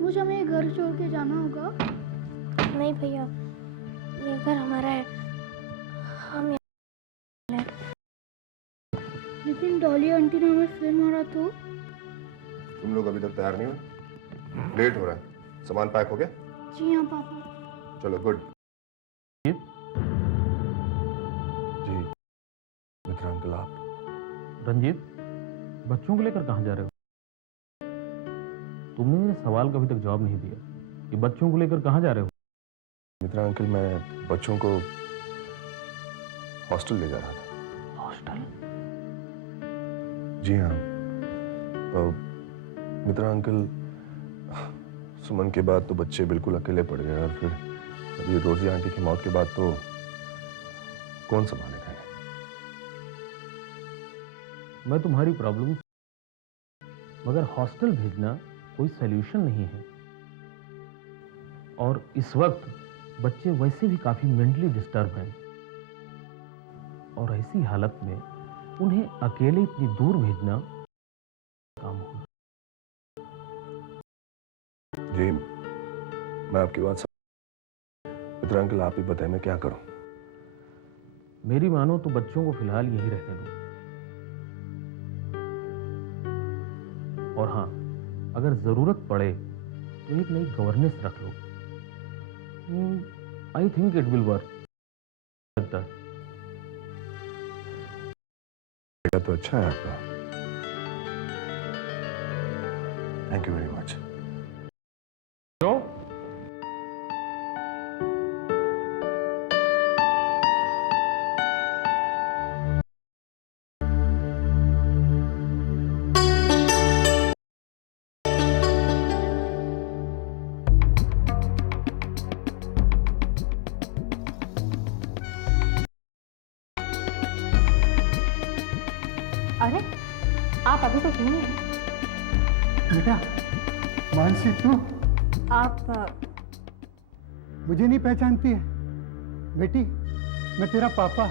मुझे हमें घर छोड़ के जाना होगा? नहीं भैया, ये घर हमारा है, हम यहाँ हैं। लेकिन डॉली आंटी ने हमें फिर मारा तो? तुम लोग अभी तक तैयार नहीं हुए? लेट हो रहा है। सामान पैक हो गया? जी हाँ पापा। चलो गुड। जी मित्र अंकल आप। रंजीत, बच्चों को लेकर कहाँ जा रहे हो? तुमने मेरे सवाल का अभी तक जवाब नहीं दिया कि बच्चों को लेकर कहाँ जा रहे हो? मित्र अंकल मैं बच्चों को हॉस्टल ले जा रहा था। हॉस्टल? जी हाँ मित्र अंकल, सुमन के बाद तो बच्चे बिल्कुल अकेले पड़ गए और फिर अभी रोजी आंटी की मौत के बाद तो कौन संभालेगा? मैं तुम्हारी प्रॉब्लम, मगर हॉस्टल भेजना कोई सलूशन नहीं है। और इस वक्त बच्चे वैसे भी काफी मेंटली डिस्टर्ब हैं और ऐसी हालत में उन्हें अकेले इतनी दूर भेजना काम होगा। जी मैं आपकी बात मित्र अंकल आप ही बताएं मैं क्या करूं? मेरी मानो तो बच्चों को फिलहाल यहीं रहने दो। और हाँ, अगर जरूरत पड़े तो एक नई गवर्नेंस रख लो। I think it will work. लगता है तो अच्छा है आपका। Thank you very much. अरे आप अभी तक यहीं हैं? बेटा, मानसी तू आप मुझे नहीं पहचानती है? बेटी, मैं तेरा पापा।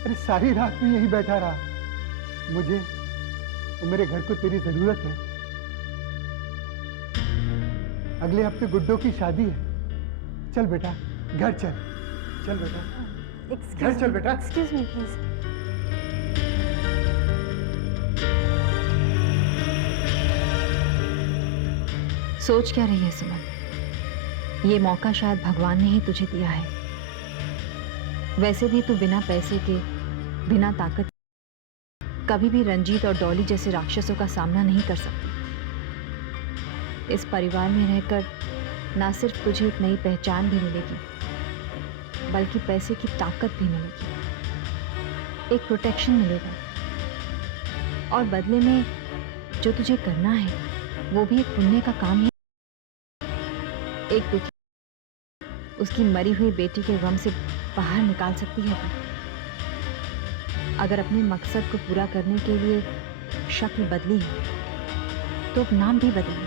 अरे सारी रात में यहीं बैठा रहा। मुझे और मेरे घर को तेरी जरूरत है। अगले हफ्ते गुड्डो की शादी है। चल बेटा, घर चल। चल बेटा, घर चल बेटा। Excuse me please. सोच क्या रही है सुमन? ये मौका शायद भगवान ने ही तुझे दिया है। वैसे भी तू बिना पैसे के, बिना ताकत कभी भी रंजीत और डॉली जैसे राक्षसों का सामना नहीं कर सकती। इस परिवार में रहकर ना सिर्फ तुझे एक नई पहचान भी मिलेगी, बल्कि पैसे की ताकत भी मिलेगी, एक प्रोटेक्शन मिलेगा। और बदले में जो तुझे करना है वो भी एक पुण्य का काम है। एक दुखी उसकी मरी हुई बेटी के गम से बाहर निकाल सकती है तू। अगर अपने मकसद को पूरा करने के लिए शक्ल बदली है तो नाम भी बदले,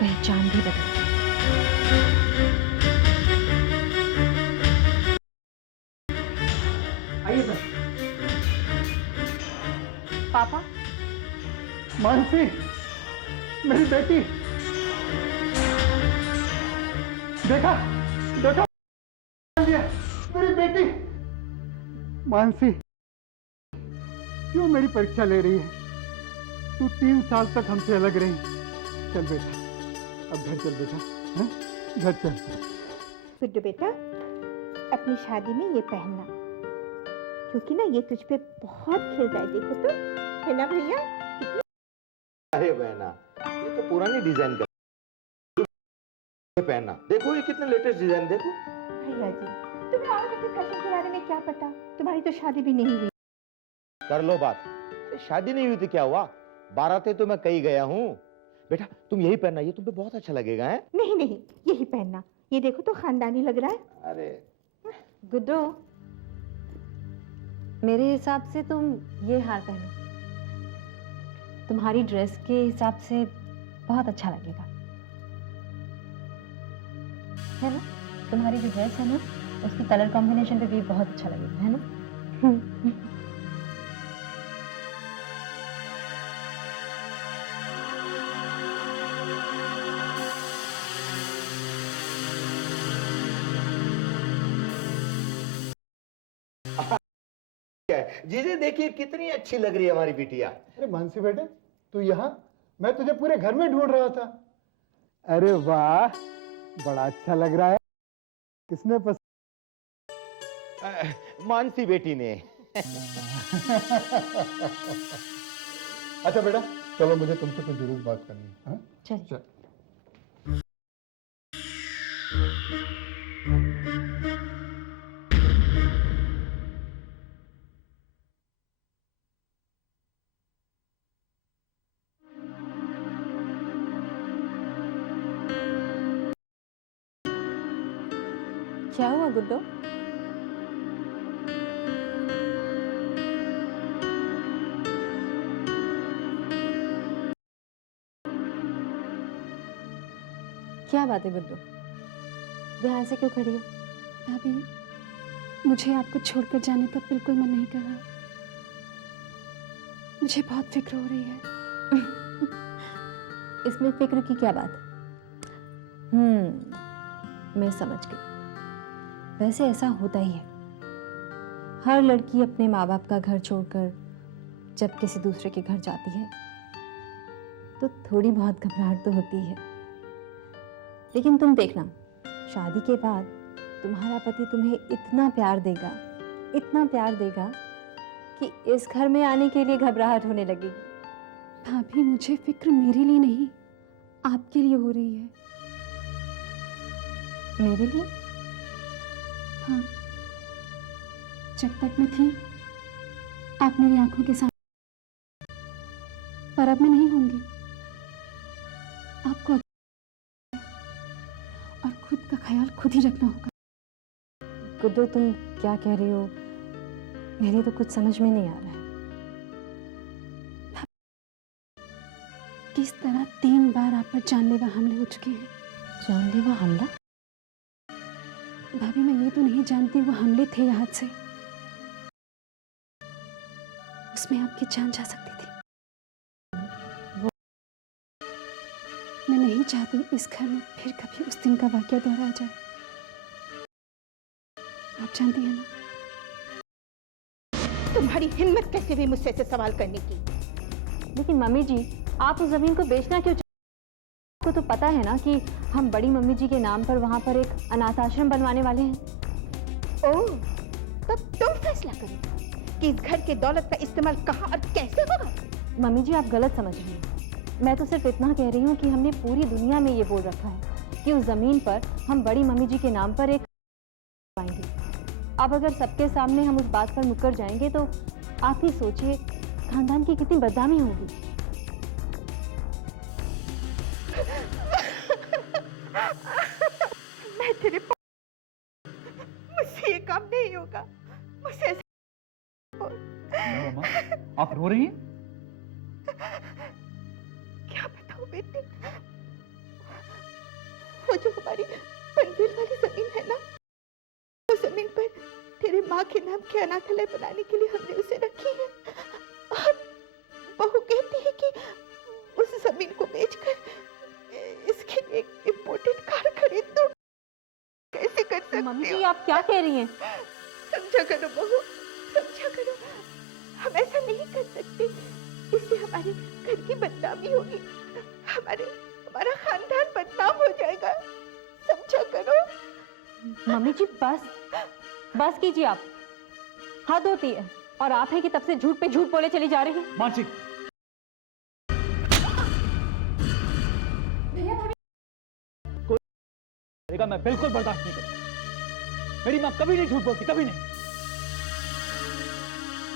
पहचान भी बदले। आइए सर। पापा, मानसी, मेरी बेटी। देखा देखा, मेरी बेटी। मानसी, क्यों मेरी परीक्षा ले रही है? तू 3 साल तक हमसे अलग रही। चल बेटा, अब घर चल बेटा। हैं? घर चल। गुड्डू बेटा, अपनी शादी में ये पहनना, क्योंकि ना ये तुझ पे बहुत खिलता है। देखो तो, है ना भैया? अरे बहना, ये तो पुरानी डिजाइन का पहनना। देखो ये कितने लेटेस्ट डिजाइन। देखो भैया जी, तुम्हें औरतों के फैशन के बारे में क्या पता? तुम्हारी तो शादी भी नहीं हुई। कर लो बात। अरे शादी नहीं हुई थी क्या हुआ? बारातें तो मैं कहीं गया हूँ। बेटा तुम यही पहनना, ये तुम पे बहुत अच्छा लगेगा। है नहीं नहीं, यही पहनना। ये देखो तो खानदानी लग रहा है। अरे गुड्डो, मेरे हिसाब से तुम ये हार पहनो। तुम्हारी ड्रेस के हिसाब से बहुत अच्छा लगेगा, है ना? तुम्हारी जो ड्रेस है ना, उसकी कलर कॉम्बिनेशन पे भी बहुत अच्छा लगेगा, है ना? जीजे देखिए कितनी अच्छी लग रही है हमारी बिटिया। अरे मानसी बेटे, तू यहाँ? मैं तुझे पूरे घर में ढूंढ रहा था। अरे वाह, बड़ा अच्छा लग रहा है। किसने मानसी बेटी ने। अच्छा बेटा, चलो मुझे तुमसे कुछ जरूर बात करनी है। हाँ? चलिए। क्या हुआ गुड्डो? क्या बात है गुड्डो? यहाँ ऐसे क्यों खड़ी हो? भाभी, मुझे आपको छोड़कर जाने का बिल्कुल मन नहीं कर रहा। मुझे बहुत फिक्र हो रही है। इसमें फिक्र की क्या बात? मैं समझ गई। वैसे ऐसा होता ही है। हर लड़की अपने माँ बाप का घर छोड़कर जब किसी दूसरे के घर जाती है तो थोड़ी बहुत घबराहट तो होती है। लेकिन तुम देखना, शादी के बाद तुम्हारा पति तुम्हें इतना प्यार देगा कि इस घर में आने के लिए घबराहट होने लगेगी। भाभी, मुझे फिक्र मेरे लिए नहीं, आपके लिए हो रही है। मेरे लिए? हाँ, जब तक मैं थी आप मेरी आंखों के सामने, पर अब मैं नहीं होंगी। आपको और खुद का ख्याल खुद ही रखना होगा। गुड्डो, तुम क्या कह रही हो? मेरी तो कुछ समझ में नहीं आ रहा है। किस तरह 3 बार आप पर जानलेवा हमले हो चुके हैं। जानलेवा हमला? भाभी, मैं ये तो नहीं जानती वो हमले थे या हादसे। उसमें आपकी जान जा सकती थी। मैं नहीं चाहती इस घर में फिर कभी उस दिन का वाकया दोहराया जाए। आप जानती हैं ना। तुम्हारी हिम्मत कैसे हुई मुझसे ऐसे सवाल करने की? लेकिन मम्मी जी, आप उस जमीन को बेचना क्यों? आपको तो पता है ना कि हम बड़ी मम्मी जी के नाम पर वहां पर एक अनाथ आश्रम बनवाने वाले हैं। ओह, तब तुम फैसला करो कि इस घर के दौलत का इस्तेमाल कहाँ और कैसे होगा। मम्मी जी, आप गलत समझ रही हैं। मैं तो सिर्फ इतना कह रही हूँ कि हमने पूरी दुनिया में ये बोल रखा है कि उस जमीन पर हम बड़ी मम्मी जी के नाम पर एक पाएंगे। अब अगर सबके सामने हम उस बात पर मुकर जाएंगे तो आप ही सोचिए खानदान की कितनी बदनामी होगी। मैं तेरे मुझसे ये काम नहीं होगा। मुझसे मम्मा, आप रो रही हैं? क्या बताऊं बेटे, वो जो हमारी पनवेल वाली जमीन है ना, उस जमीन पर तेरे माँ के नाम के अनाथालय बनाने के लिए हमने उसे रखी है। और बहू कहती है कि उस जमीन को बेचकर इसके लिए एक इम्पोर्टेड कार खरीद दो। कैसे कर सकते मम्मी हो? जी, आप क्या कह रही हैं? समझा करो बहू, समझा करो। हम ऐसा नहीं कर सकते। इससे हमारे घर की बदनामी होगी। हमारा खानदान बदनाम हो जाएगा। समझा करो। मम्मी जी, बस कीजिए। आप हद होती है। और आप हैं कि तब से झूठ पे झूठ बोले चली जा रही हैं। मानसी, देखा, मैं बिल्कुल बर्दाश्त नहीं करूंगा। मेरी माँ कभी नहीं झूठ बोलती, कभी नहीं।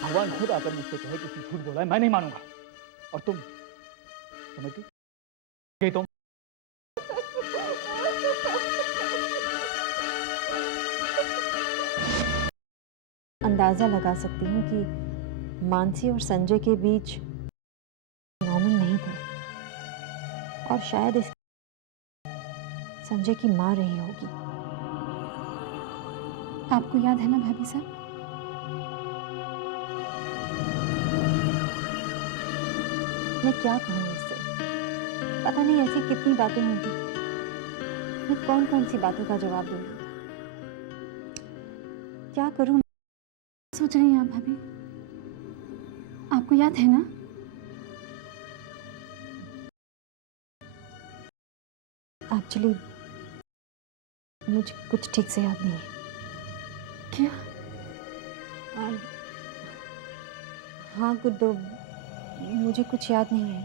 भगवान खुद आकर मुझसे कहे कि उसने झूठ बोला है, मैं नहीं मानूंगा। और तुम समझ गई? तुम अंदाजा लगा सकती हूँ कि मानसी और संजय के बीच नॉर्मल नहीं थे और शायद इस संजय की माँ रही होगी। आपको याद है ना भाभी साहब, मैं क्या कहूँ इससे? पता नहीं ऐसी कितनी बातें होंगी। मैं कौन कौन सी बातों का जवाब दूंगी? क्या करूँ? सोच रही हैं आप भाभी? आपको याद है ना? एक्चुअली मुझे कुछ ठीक से याद नहीं है। क्या? और हाँ गुड्डो, मुझे कुछ याद नहीं है।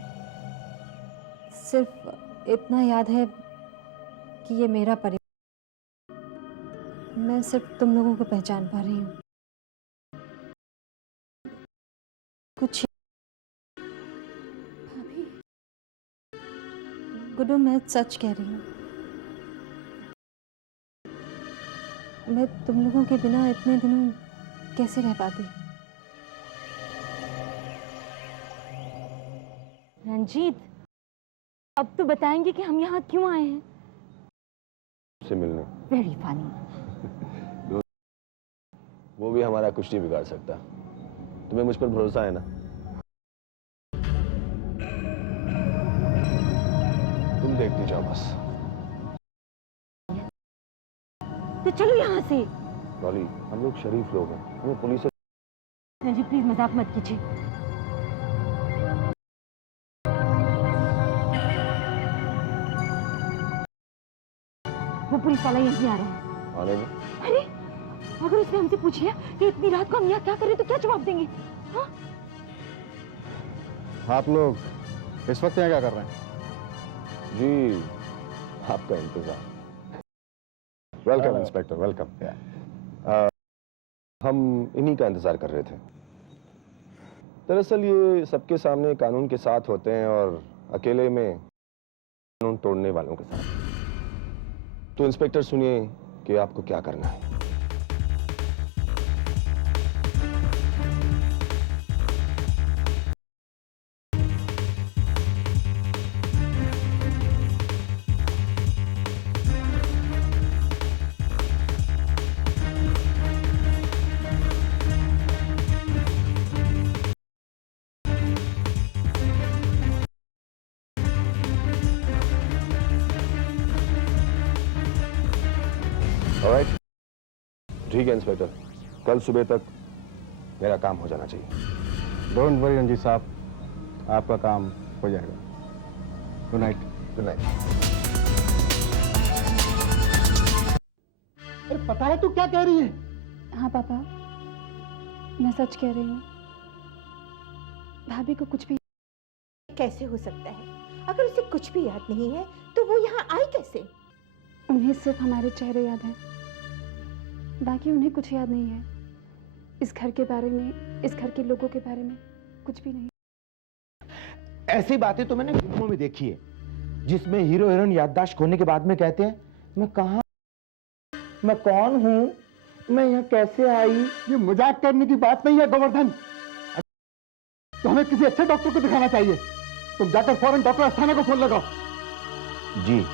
सिर्फ इतना याद है कि ये मेरा परिवार, मैं सिर्फ तुम लोगों को पहचान पा रही हूँ। कुछ भाभी, गुड्डो, मैं सच कह रही हूँ। मैं तुम लोगों के बिना इतने दिनों कैसे रह पाती। रंजीत, अब तो बताएंगे कि हम यहाँ क्यों आए हैं। से मिलने। Very funny. वो भी हमारा कुछ नहीं बिगाड़ सकता। तुम्हें मुझ पर भरोसा है ना? तुम देखती जाओ बस। तो चलो यहाँ से। डॉली, हम लोग शरीफ लोग हैं, हमें पुलिस से रंजीत प्लीज मजाक मत कीजिए। वो पुलिस वाला यहीं आ रहा है। आने में। अरे अगर उसने हमसे पूछ लिया कि इतनी रात को हम यहाँ क्या करें तो क्या जवाब देंगे? हाँ? आप लोग इस वक्त यहाँ क्या कर रहे हैं? जी, आपका इंतजार। Welcome inspector, welcome. हम इन्हीं का इंतजार कर रहे थे। दरअसल ये सबके सामने कानून के साथ होते हैं और अकेले में कानून तोड़ने वालों के साथ। तो इंस्पेक्टर सुनिए कि आपको क्या करना है। ऑलराइट, ठीक है इंस्पेक्टर, कल सुबह तक मेरा काम हो जाना चाहिए। डोंट वरी रंजीत साहब, आपका काम हो जाएगा। Good night. Good night. अरे पता है तू क्या कह रही है? हाँ पापा, मैं सच कह रही हूँ। भाभी को कुछ भी कैसे हो सकता है? अगर उसे कुछ भी याद नहीं है तो वो यहाँ आई कैसे? उन्हें सिर्फ हमारे चेहरे याद हैं, बाकी उन्हें कुछ याद नहीं है। इस घर के बारे में, इस घर के लोगों के बारे में कुछ भी नहीं। ऐसी बातें तो मैंने फिल्मों में देखी है, जिसमें हीरो हीरोइन याददाश्त खोने के बाद में कहते हैं मैं कहाँ, मैं कौन हूँ, मैं यहाँ कैसे आई। ये मजाक करने की बात नहीं है गोवर्धन। तो हमें किसी अच्छे डॉक्टर को दिखाना चाहिए। तुम जाकर फौरन डॉक्टर अस्थाना को फोन लगाओ। जी।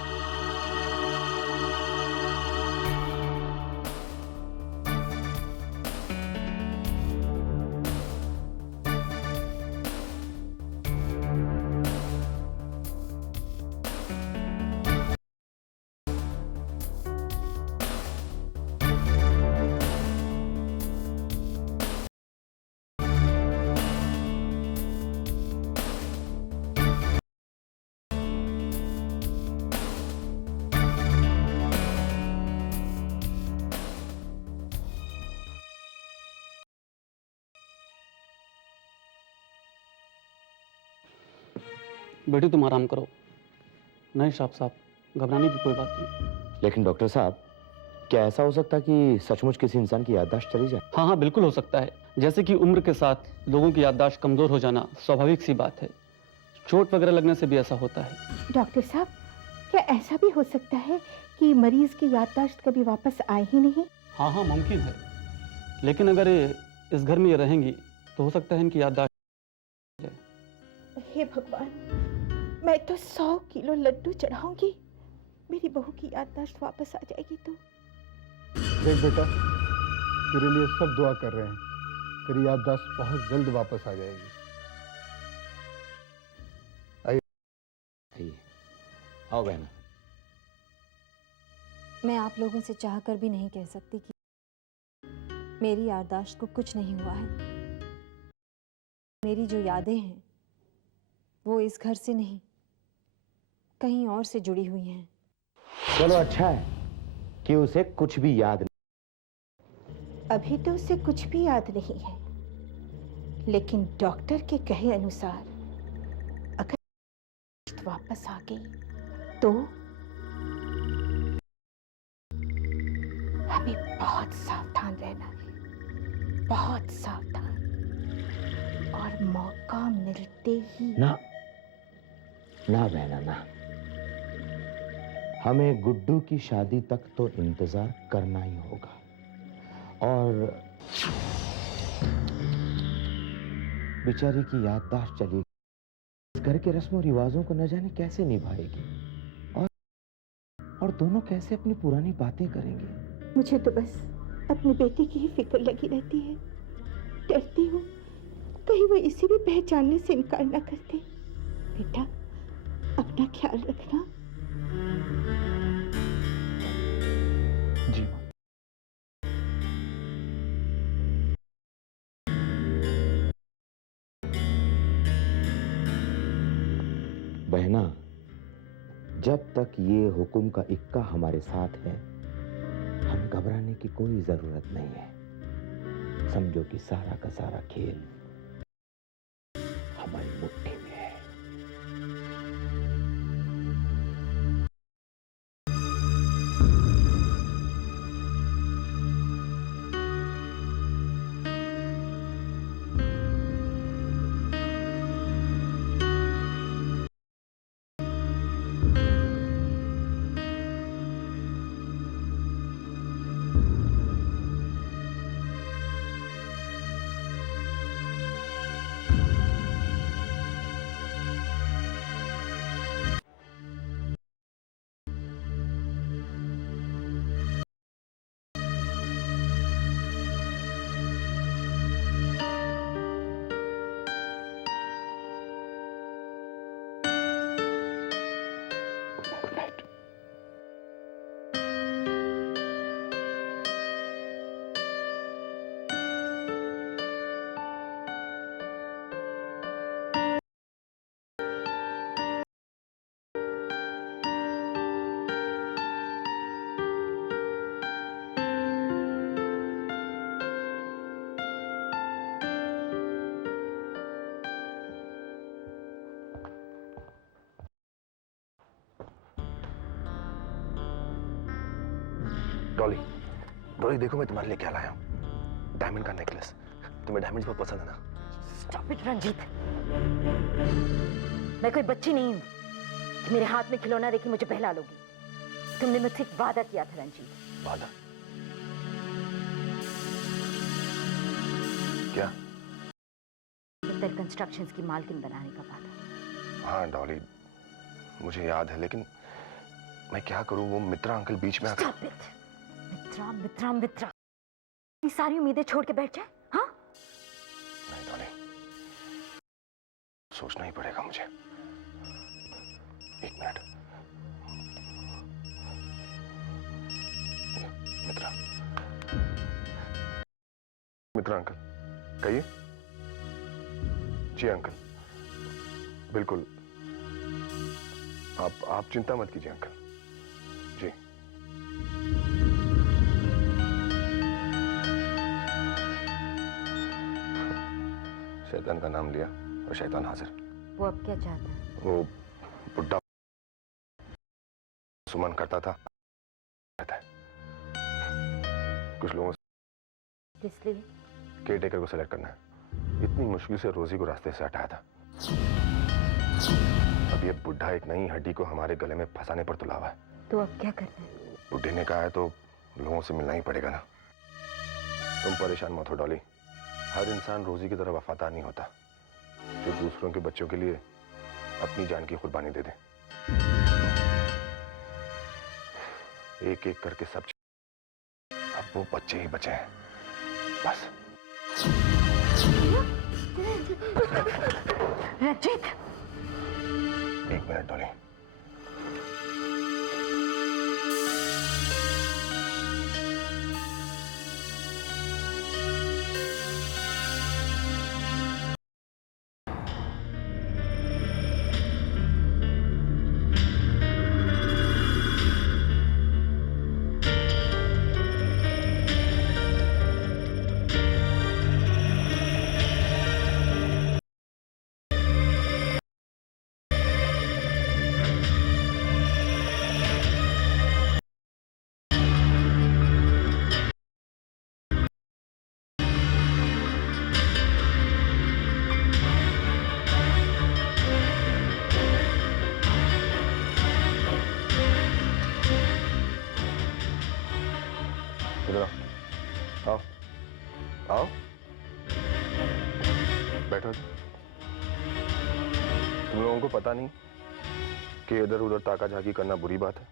बेटी तुम आराम करो। नहीं साहब, घबराने की कोई बात नहीं। लेकिन डॉक्टर साहब, क्या ऐसा हो सकता है कि सचमुच किसी इंसान की याददाश्त चली जाए? हाँ हाँ, बिल्कुल हो सकता है। जैसे कि उम्र के साथ लोगों की याददाश्त कमजोर हो जाना स्वाभाविक सी बात है। चोट वगैरह लगने से भी ऐसा होता है। डॉक्टर साहब, क्या ऐसा भी हो सकता है कि मरीज की याददाश्त कभी वापस आए ही नहीं? हाँ हाँ, मुमकिन है। लेकिन अगर ये इस घर में ये रहेंगी तो हो सकता है इनकी याददाश्त। हे भगवान, मैं तो 100 किलो लड्डू चढ़ाऊंगी, मेरी बहू की याददाश्त वापस आ जाएगी तो। देख बेटा, तेरे लिए सब दुआ कर रहे हैं। तेरी याददाश्त बहुत जल्द वापस आ जाएगी। आइए, आओ बहना। मैं आप लोगों से चाहकर भी नहीं कह सकती कि मेरी याददाश्त को कुछ नहीं हुआ है। मेरी जो यादें हैं वो इस घर से नहीं कहीं और से जुड़ी हुई हैं। चलो अच्छा है कि उसे कुछ भी याद नहीं। अभी तो उसे कुछ भी याद नहीं है, लेकिन डॉक्टर के कहे अनुसार अगर वापस आ गई तो हमें बहुत सावधान रहना है, बहुत सावधान। और मौका मिलते ही ना ना बहना ना, हमें गुड्डू की शादी तक तो इंतजार करना ही होगा। और बेचारी की याददाश्त चली, इस घर के रस्मों रिवाजों को न जाने कैसे निभाएगी, और दोनों कैसे अपनी पुरानी बातें करेंगे। मुझे तो बस अपनी बेटी की ही फिक्र लगी रहती है। डरती हूँ कहीं वो इसे भी पहचानने से इनकार न कर दे। बेटा, अपना ख्याल रखना। जी। बहना, जब तक ये हुक्म का इक्का हमारे साथ है, हमें घबराने की कोई जरूरत नहीं है। समझो कि सारा का सारा खेल हमारी मुट्ठी में है। डॉली, डॉली देखो मैं तुम्हारे लिए क्या लाया हूँ। डायमंड का नेकलेस। तुम्हें डायमंड्स बहुत पसंद है ना? Stop it Ranjit. मैं कोई बच्ची नहीं हूँ कि मेरे हाथ में खिलौना देके मुझे बहला लोगी। तुमने मुझसे एक वादा किया था रंजीत। वादा? क्या? मित्तल कंस्ट्रक्शंस की मालकिन बनाने का वादा। हाँ डॉली, मुझे याद है, लेकिन मैं क्या करूं, वो मित्रा अंकल बीच में आकर। Stop it! मित्रा मित्रा मित्रा, ये सारी उम्मीदें छोड़ के बैठ जाए। हाँ, नहीं डॉली, सोचना ही पड़ेगा मुझे। एक मिनट। मित्रा, मित्रा अंकल, कहिए। जी अंकल, बिल्कुल। आप चिंता मत कीजिए अंकल। जी। शैतान का नाम लिया और शैतान हाजिर। वो अब क्या चाहता है? वो बुड्ढा सुमन करता था, कहता है। कुछ लोगों से किस लिए? केयर टेकर को सेलेक्ट करना है। इतनी मुश्किल से रोजी को रास्ते से हटाया था। अब ये बुड्ढा एक नई हड्डी को हमारे गले में फंसाने पर तुला हुआ है। तो अब क्या करना है? बुड्ढे ने कहा है तो लोगों से मिलना ही पड़ेगा ना। तुम परेशान मत हो डॉली, हर इंसान रोजी की तरह वफादार नहीं होता जो दूसरों के बच्चों के लिए अपनी जान की कुर्बानी दे दे। एक एक करके सब अब वो बच्चे ही बचे हैं बस। रंजीत, एक मिनट डॉली। बैठो। तुम लोगों को पता नहीं कि इधर उधर ताका झाकी करना बुरी बात है?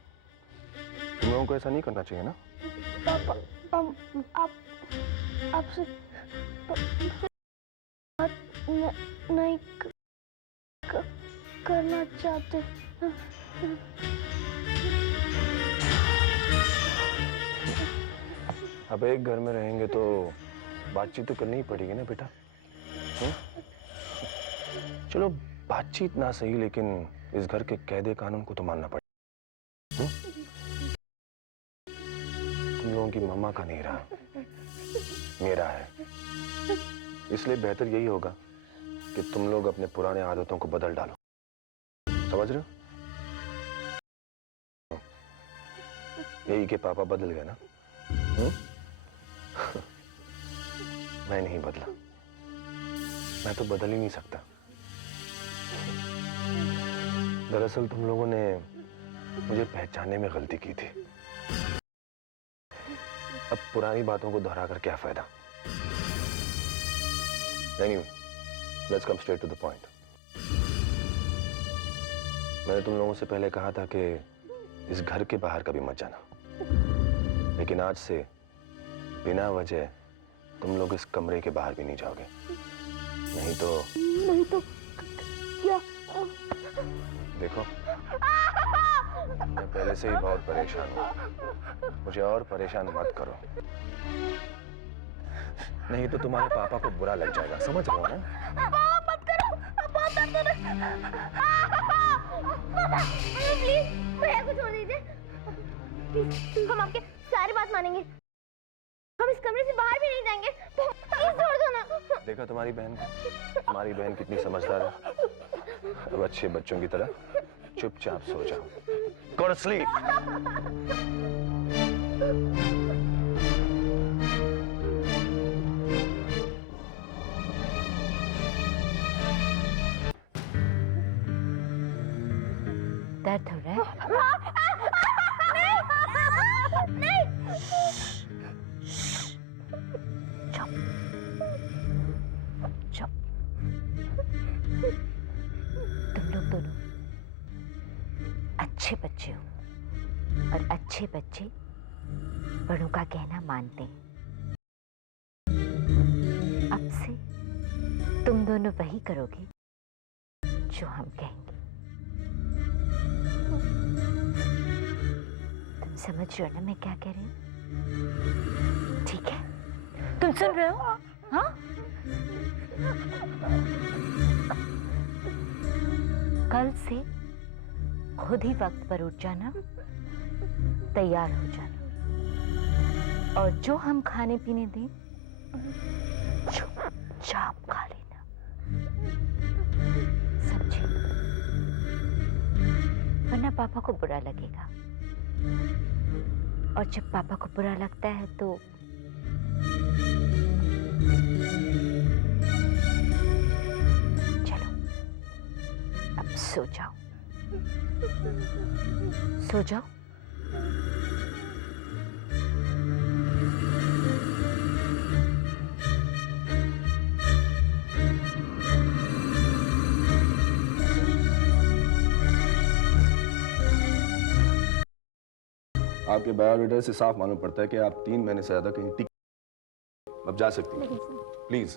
तुम लोगों को ऐसा नहीं करना चाहिए ना? पापा आप आपसे बात नहीं करना चाहते। अब एक घर में रहेंगे तो बातचीत तो करनी ही पड़ेगी ना बेटा। चलो बातचीत ना सही, लेकिन इस घर के कायदे कानून को तो मानना पड़ेगा। तुम लोगों की मम्मा का नहीं रहा, मेरा है। इसलिए बेहतर यही होगा कि तुम लोग अपने पुराने आदतों को बदल डालो। समझ रहे हो? यही कि पापा बदल गए ना? मैं नहीं बदला, मैं तो बदल ही नहीं सकता। दरअसल तुम लोगों ने मुझे पहचानने में गलती की थी। अब पुरानी बातों को दोहरा कर क्या फायदा? Anyway, let's come straight to the point. मैंने तुम लोगों से पहले कहा था कि इस घर के बाहर कभी मत जाना, लेकिन आज से बिना वजह तुम लोग इस कमरे के बाहर भी नहीं जाओगे। नहीं तो क्या? देखो, मैं पहले से ही बहुत परेशान हूँ, मुझे और परेशान मत करो, नहीं तो तुम्हारे पापा को बुरा लग जाएगा। समझ रहे हो ना? मत करो, प्लीज भैया को छोड़ दीजिए। प्लीज, हम आपके सारी बात मानेंगे, हम इस कमरे से बाहर भी नहीं जाएंगे। प्लीज छोड़ दो ना। देखा तुम्हारी बहन कितनी समझदार है। अब अच्छे बच्चों की तरह चुपचाप सो जाओ। Go to sleep. दर्द हो रहा है? नहीं। चुप चुप। तुम लोग दोनों अच्छे बच्चे हो, और अच्छे बच्चे बड़ों का कहना मानते हैं। अब से तुम दोनों वही करोगे जो हम कहेंगे। तुम समझ रहे हो ना मैं क्या कह रही हूँ? ठीक है, तुम सुन रहे हो? हाँ? कल से खुद ही वक्त पर उठ जाना, तैयार हो जाना, और जो हम खाने पीने दें चुपचाप खा लेना। समझे? वरना पापा को बुरा लगेगा, और जब पापा को बुरा लगता है तो चलो अब सो जाओ, सो जाओ। आपके बायोडाटा से साफ मालूम पड़ता है कि आप 3 महीने से ज्यादा कहीं टिक। अब जा सकती हैं, प्लीज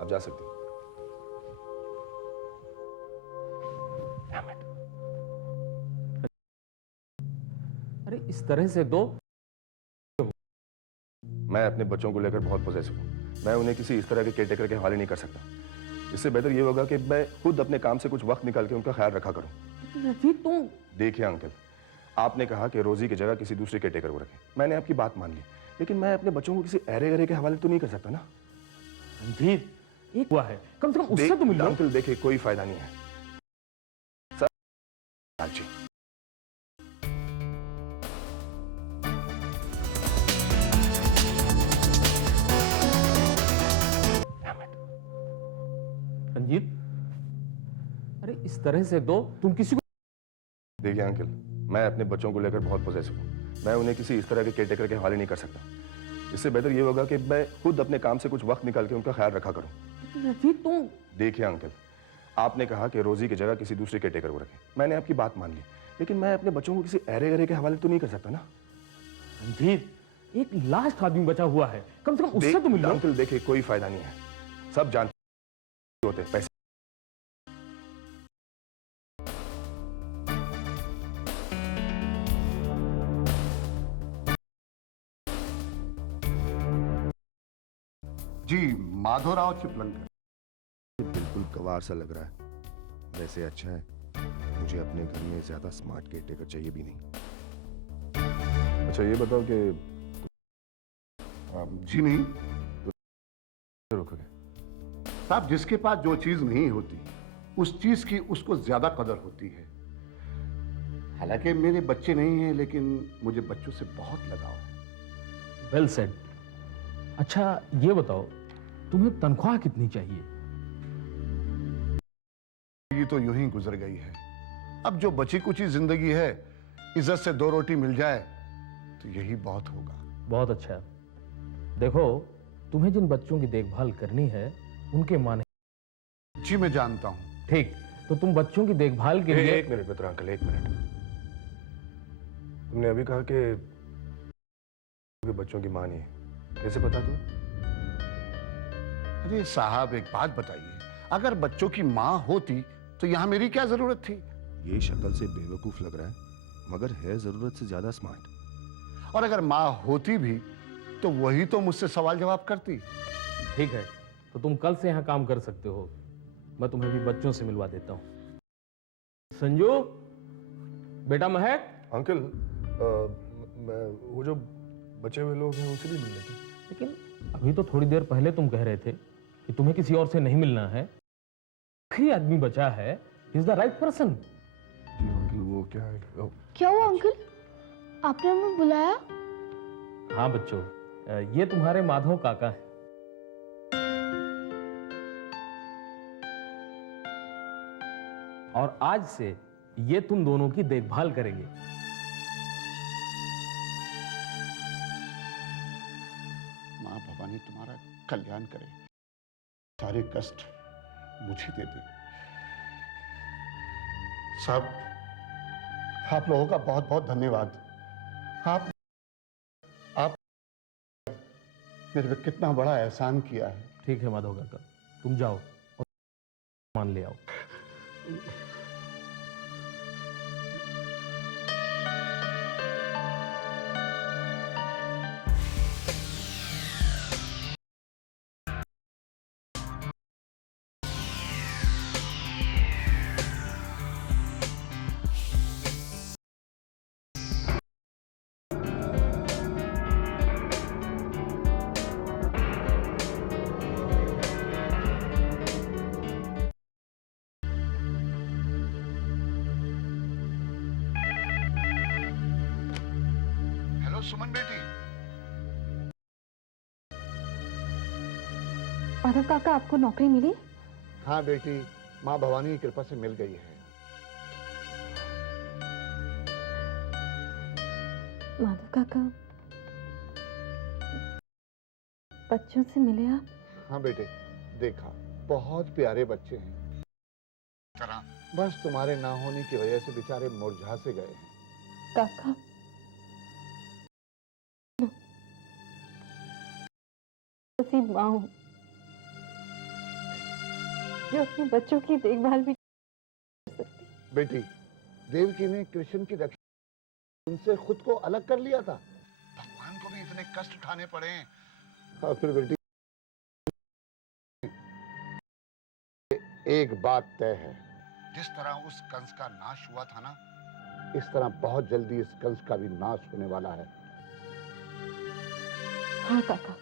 अब जा सकती हैं। अरे इस तरह से दो। मैं अपने बच्चों को लेकर बहुत पॉजिटिव हूँ, मैं उन्हें किसी इस तरह के केयरटेकर के हवाले नहीं कर सकता। इससे बेहतर ये होगा कि मैं खुद अपने काम से कुछ वक्त निकाल के उनका ख्याल रखा करूँ। रफीक तुम देखिए अंकल, आपने कहा कि रोजी की जगह किसी दूसरे केयरटेकर को रखें, मैंने आपकी बात मान ली, लेकिन मैं अपने बच्चों को किसी अरे गरे के हवाले तो नहीं कर सकता ना। रणधीर, एक हुआ है, कम से कम उससे तो मिल लो। अंकल देखिए, कोई फायदा नहीं है सर जी। रंजीत, अरे इस तरह से दो, तुम किसी को। देखिए अंकल, मैं अपने बच्चों को लेकर बहुत पॉजिटिव हूँ, मैं उन्हें किसी इस तरह के केयरटेकर के हवाले नहीं कर सकता। इससे बेहतर ये होगा कि मैं खुद अपने काम से कुछ वक्त निकाल के उनका ख्याल रखा करूं। रफीक तुम देखिए अंकल, आपने कहा कि रोजी की जगह किसी दूसरे केयरटेकर को रखें, मैंने आपकी बात मान ली, लेकिन मैं अपने बच्चों को किसी अरे गरे के हवाले तो नहीं कर सकता ना। रणधीर, एक लास्ट आदमी बचा हुआ है, कम से कम उससे तो मिल लो। अंकल देखिए, कोई फायदा नहीं है, सब जानते होते हैं पैसे। जी, माधवराव चिपलंकर। बिल्कुल गवार सा लग रहा है। वैसे अच्छा है, मुझे अपने घर में ज्यादा स्मार्ट केयरटेकर चाहिए भी नहीं। अच्छा ये बताओ कि जी नहीं रुकोगे? साहब, जिसके पास जो चीज नहीं होती उस चीज की उसको ज्यादा कदर होती है। हालांकि मेरे बच्चे नहीं हैं, लेकिन मुझे बच्चों से बहुत लगाव है। Well said. अच्छा ये बताओ, तुम्हें तनख्वाह कितनी चाहिए? ये तो यूं ही गुजर गई है। अब जो बची कुची जिंदगी है, इज्जत से 2 रोटी मिल जाए तो यही बहुत होगा। बहुत अच्छा। देखो, तुम्हें जिन बच्चों की देखभाल करनी है उनके माने। जी मैं जानता हूं। ठीक, तो तुम बच्चों की देखभाल के लिए। एक मिनट मित्र अंकल, एक मिनट। तुमने अभी कहा कि बच्चों की मां नहीं है, कैसे पता तुम्हें? अरे साहब, एक बात बताइए, अगर बच्चों की मां होती तो यहां मेरी क्या जरूरत थी? ये शक्ल से बेवकूफ लग रहा है, मगर है जरूरत से ज्यादा स्मार्ट। और अगर मां होती भी तो वही तो मुझसे सवाल जवाब करती। ठीक है, तो तुम कल से यहाँ काम कर सकते हो। मैं तुम्हें भी बच्चों से मिलवा देता हूँ। संजू, बेटा महक। अंकल, मैं वो जो बचे हुए लोग हैं उनसे भी मिल लेते हैं। लेकिन अभी तो थोड़ी देर पहले तुम कह रहे थे कि तुम्हें किसी और से नहीं मिलना है। आखिरी आदमी बचा है, इज द राइट पर्सन। जी अंकल, वो क्या है? क्या हुआ अंकल, आपने हमें बुलाया? हाँ बच्चों, ये तुम्हारे माधव काका है। और आज से ये तुम दोनों की देखभाल करेंगे। मां भवानी तुम्हारा कल्याण करे, सारे कष्ट मुझे दे दे। साहब, आप लोगों का बहुत बहुत धन्यवाद। आप मेरे पे कितना बड़ा एहसान किया है। ठीक है माधव काका, तुम जाओ और मान ले आओ। हेलो सुमन बेटी। माधव काका, आपको नौकरी मिली? हाँ बेटी, मां भवानी की कृपा से मिल गई है। माधव काका, बच्चों से मिले आप? हाँ बेटे, देखा, बहुत प्यारे बच्चे हैं। बस तुम्हारे ना होने की वजह से बेचारे मुरझा से गए हैं। काका, ऐसी माँ हूं जो अपने बच्चों की देखभाल भी कर सकती। बेटी, देवकी ने कृष्ण की रक्षा उनसे खुद को अलग कर लिया था। भगवान को भी इतने कष्ट उठाने पड़े हैं। और फिर बेटी, एक बात तय है, जिस तरह उस कंस का नाश हुआ था ना, इस तरह बहुत जल्दी इस कंस का भी नाश होने वाला है। हाँ काका,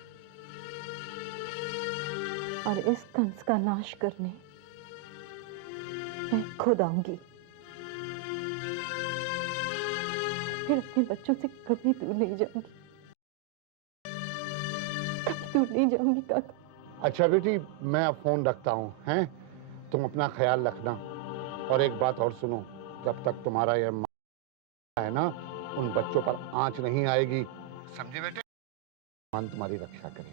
और इस कंस का नाश करने मैं खुद आऊंगी। फिर अपने बच्चों से कभी दूर नहीं जाऊंगी, कभी दूर नहीं जाऊंगी काका। अच्छा बेटी, मैं अब फोन रखता हूँ, हैं? तुम अपना ख्याल रखना। और एक बात और सुनो, जब तक तुम्हारा यह है ना, उन बच्चों पर आंच नहीं आएगी, समझे बेटे? भगवान तुम्हारी रक्षा करे।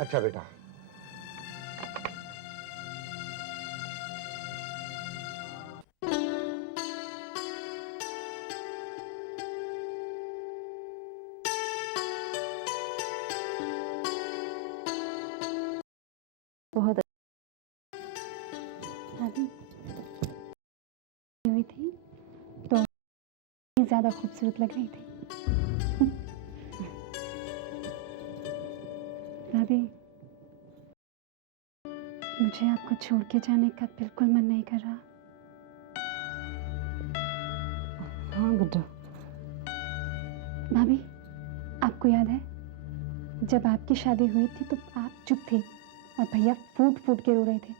अच्छा बेटा, बहुत भाभी हुई थी तो ज्यादा खूबसूरत लग रही थी। भाभी, मुझे आपको छोड़ के जाने का बिल्कुल मन नहीं कर रहा। हाँ गुड्डू। भाभी, आपको याद है जब आपकी शादी हुई थी तो आप चुप थी और भैया फूट फूट के रो रहे थे।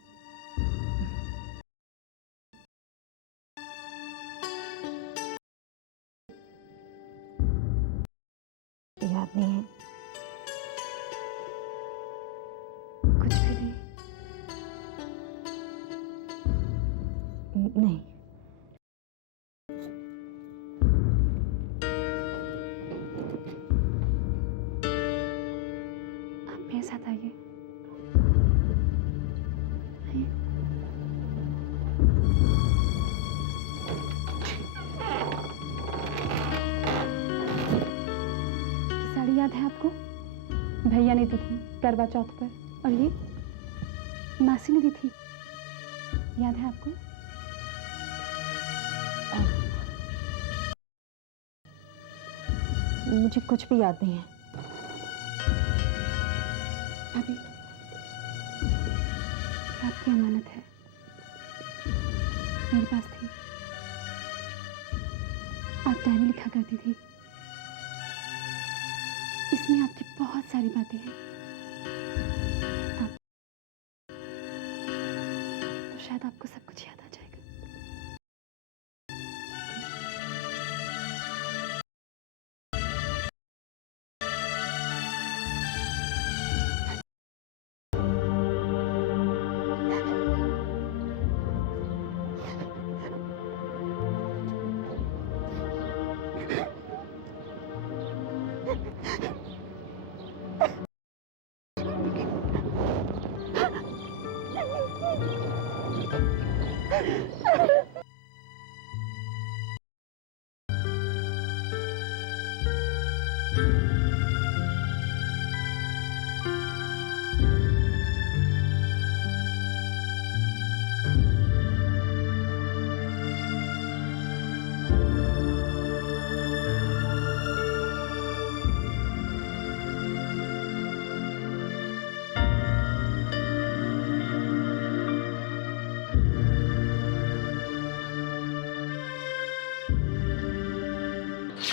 याद नहीं है। कुछ भी नहीं। नहीं। आप मेरे साथ आइए। आइए। ये साड़ी याद है आपको? भैया ने दी थी करवा चौथ पर, और ये मासी ने दी थी। याद है आपको? मुझे कुछ भी याद नहीं है। भाभी, आपकी अमानत है, मेरे पास थी। आप डायरी लिखा करती थी, इसमें आपकी बहुत सारी बातें हैं। आप तो शायद आपको सब कुछ याद आ जाएगा।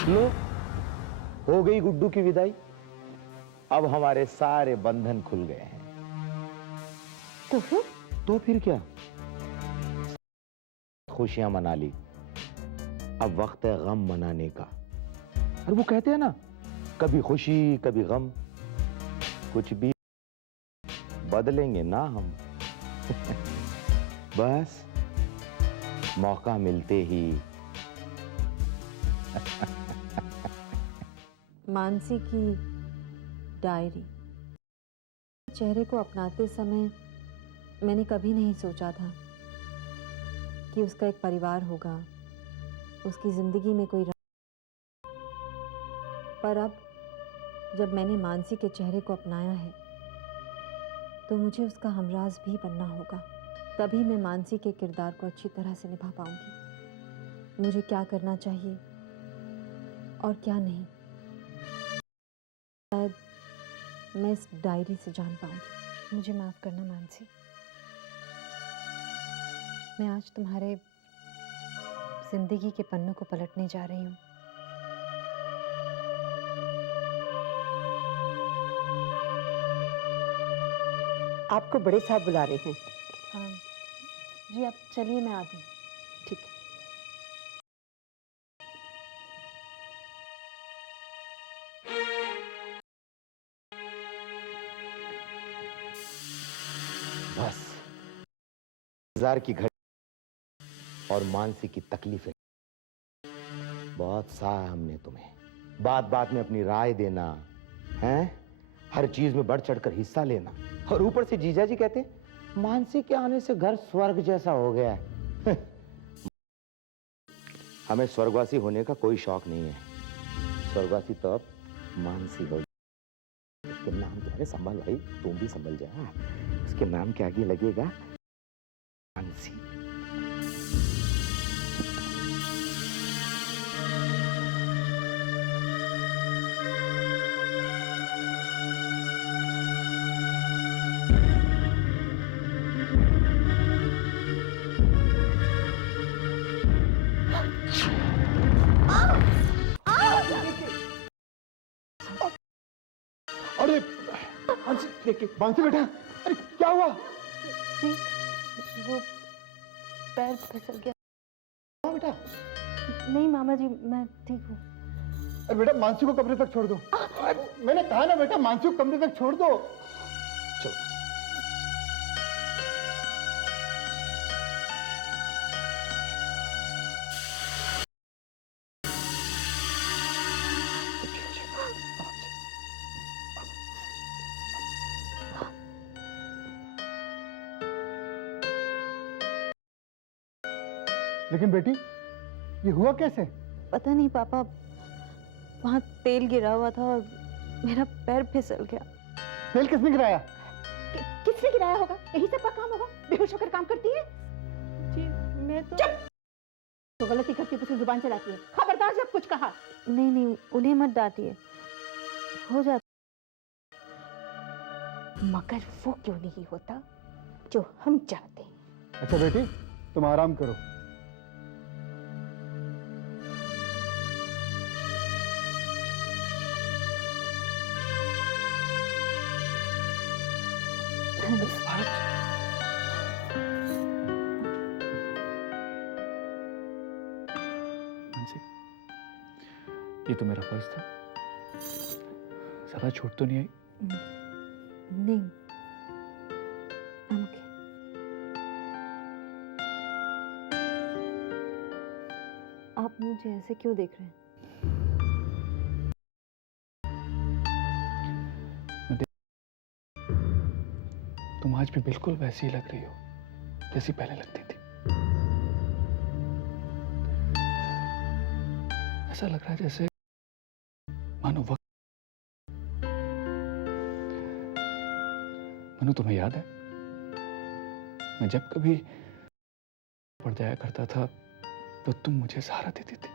लो, हो गई गुड्डू की विदाई। अब हमारे सारे बंधन खुल गए हैं। तो फिर क्या, खुशियां मना ली, अब वक्त है गम मनाने का। और वो कहते हैं ना, कभी खुशी कभी गम, कुछ भी बदलेंगे ना हम। बस मौका मिलते ही। मानसी की डायरी। चेहरे को अपनाते समय मैंने कभी नहीं सोचा था कि उसका एक परिवार होगा, उसकी जिंदगी में कोई पर अब जब मैंने मानसी के चेहरे को अपनाया है तो मुझे उसका हमराज भी बनना होगा। तभी मैं मानसी के किरदार को अच्छी तरह से निभा पाऊंगी। मुझे क्या करना चाहिए और क्या नहीं, शायद मैं इस डायरी से जान पाऊंगी। मुझे माफ करना मानसी, मैं आज तुम्हारे जिंदगी के पन्नों को पलटने जा रही हूँ। आपको बड़े साहब बुला रहे हैं। जी आप चलिए, मैं आती हूँ। ठीक है। बस इंतजार की घड़ी और मानसी की तकलीफें, बहुत सहा हमने तुम्हें। बात बात में अपनी राय देना है, हर चीज में बढ़ चढ़कर हिस्सा लेना, और ऊपर से जीजा जी कहते हैं मानसी के आने से घर स्वर्ग जैसा हो गया है। हमें स्वर्गवासी होने का कोई शौक नहीं है। स्वर्गवासी तो अब मानसी हो। उसके नाम क्या है? संभल भाई, तुम भी संभल जा। उसके नाम के आगे लगेगा मानसी। अरे बांसी बेटा, अरे क्या हुआ? वो पैर फिसल गया। हाँ बेटा, नहीं मामा जी, मैं ठीक हूँ। अरे बेटा मानसी को कमरे तक छोड़ दो। अरे मैंने कहा ना बेटा, मानसी को कमरे तक छोड़ दो। चलो। लेकिन बेटी, ये हुआ कैसे? पता नहीं पापा, वहाँ तेल गिरा हुआ था और मेरा पैर फिसल गया। तेल किसने गिराया? किसने गिराया होगा? यही सबका काम होगा, बेहोश होकर काम करती है। जी मैं तो तो गलती करती है तो उसे जुबान चलाती है। खबरदार जब कुछ कहा। नहीं नहीं, उन्हें मत डांटिए, हो जाता। मगर वो क्यों नहीं होता जो हम चाहते हैं। अच्छा बेटी, तुम आराम करो। मानसी, ये तो मेरा फर्ज था। ज्यादा छूट तो नहीं आई? नहीं, I'm okay. आप मुझे ऐसे क्यों देख रहे हैं? तुम आज भी बिल्कुल वैसी ही लग रही हो जैसी पहले लगती थी। ऐसा लग रहा है जैसे मानो वक्त। मनु, तुम्हें याद है मैं जब कभी पड़ जाया करता था तो तुम मुझे सहारा देती थी।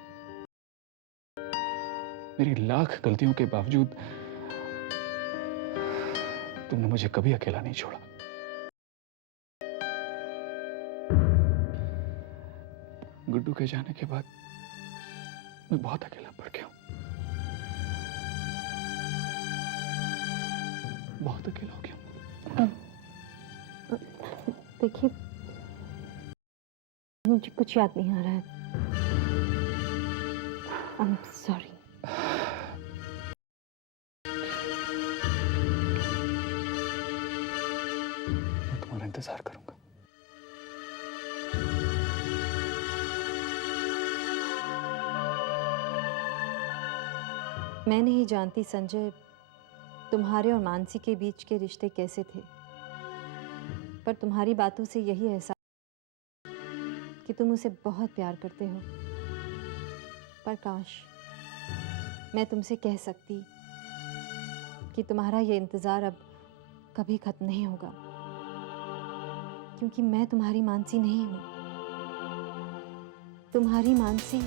मेरी लाख गलतियों के बावजूद तुमने मुझे कभी अकेला नहीं छोड़ा। गुड्डू के जाने के बाद मैं बहुत अकेला पड़ गया हूं, बहुत अकेला हो गया। देखिए, मुझे कुछ याद नहीं आ रहा है। I'm sorry. मैं तुम्हारा इंतजार करूंगा। मैं नहीं जानती संजय, तुम्हारे और मानसी के बीच के रिश्ते कैसे थे, पर तुम्हारी बातों से यही एहसास कि तुम उसे बहुत प्यार करते हो। पर काश मैं तुमसे कह सकती कि तुम्हारा ये इंतज़ार अब कभी खत्म नहीं होगा, क्योंकि मैं तुम्हारी मानसी नहीं हूँ। तुम्हारी मानसी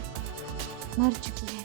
मर चुकी है।